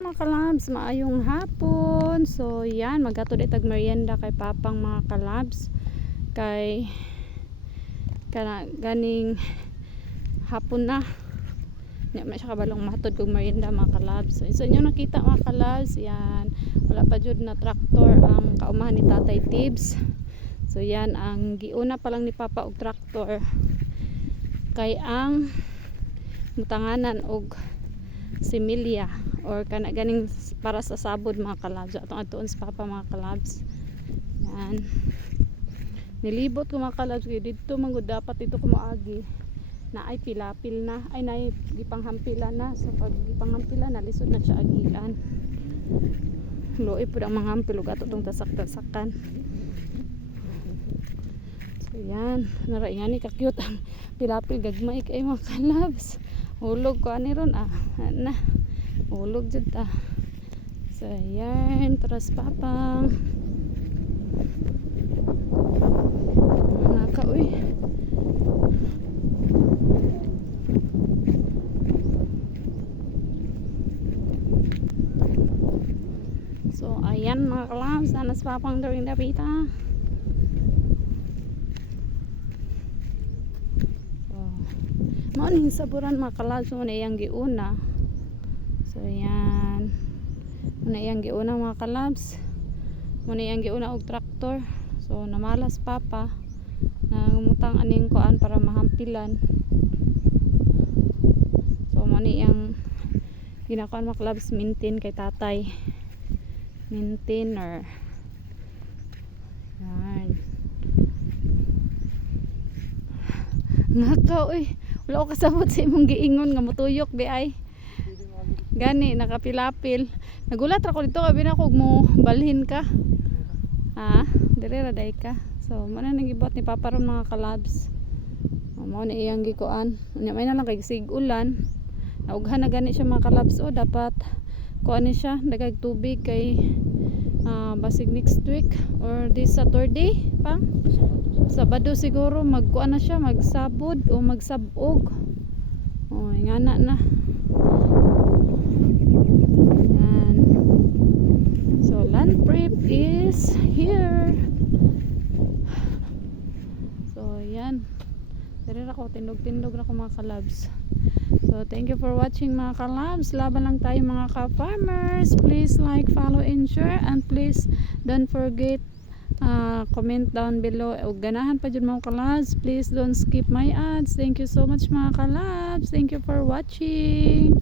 Mga kalabs, maayong hapon. So yan, magato di tag merienda kay papang mga kalabs. Kay ganing hapon na. Nya may siya kabalong matod kog merienda mga kalabs. So inyo nakita mga kalabs, yan. Wala pa jud na traktor ang kaumahan ni Tatay Tibbs. So yan ang giuna pa lang ni Papa og traktor. Kay ang mutanganan og similya or kana ganing para sa sabod mga kalabs atong atuon sa Papa mga kalabs. Yan, nilibot ko mga kalabs kay dito man gud dapat dito ko moagi na ay pilapil na ay na gipanghampilan na. So pag gipanghampilan na lisod na siya agian, luoy pud ang mga hampil ug ato tong tasak-tasakan. So yan, naraingani ka cute ang pilapil gagmay kay mga kalabs. Hulog ko ani ron na hulog jud ta. So yan, tras papang naka uy. So ayan mga kalabs, nanas papang daring dapita. Maning saburan mga kalabs mo na iyang giuna. So yan, mo na iyang giuna mga kalabs, mo na iyang giuna og traktor. So namalas Papa nangumutang aning kuan para mahampilan. So mo ni iyang ginakuan mga kalabs, maintain kay tatay, maintainer. Yan nakaw uy, wala ko kasabot sa imong giingon nga motuyok di ay gani nakapilapil. Nagulat ra ko dito kabi na kog mo balhin ka dire ra day ka. So mo na nagibot ni Papa ron mga kalabs, mo na iyang gikuan nya may na lang kay sig-ulan naughan na gani siya mga kalabs. O dapat kuan ni siya dagag tubig kay basig next week or this Saturday pa Sabado siguro magkuan na siya, magsabod o magsabog. O ingana na. Yan. So land prep is here. So yan. Diri ra ko tindog-tindog na ko mga kalabs. So thank you for watching mga kalabs. Laban lang tayo mga ka-farmers. Please like, follow and share, and please don't forget comment down below. Ganahan pa dyan mga kalabs, please don't skip my ads. Thank you so much mga kalabs. Thank you for watching.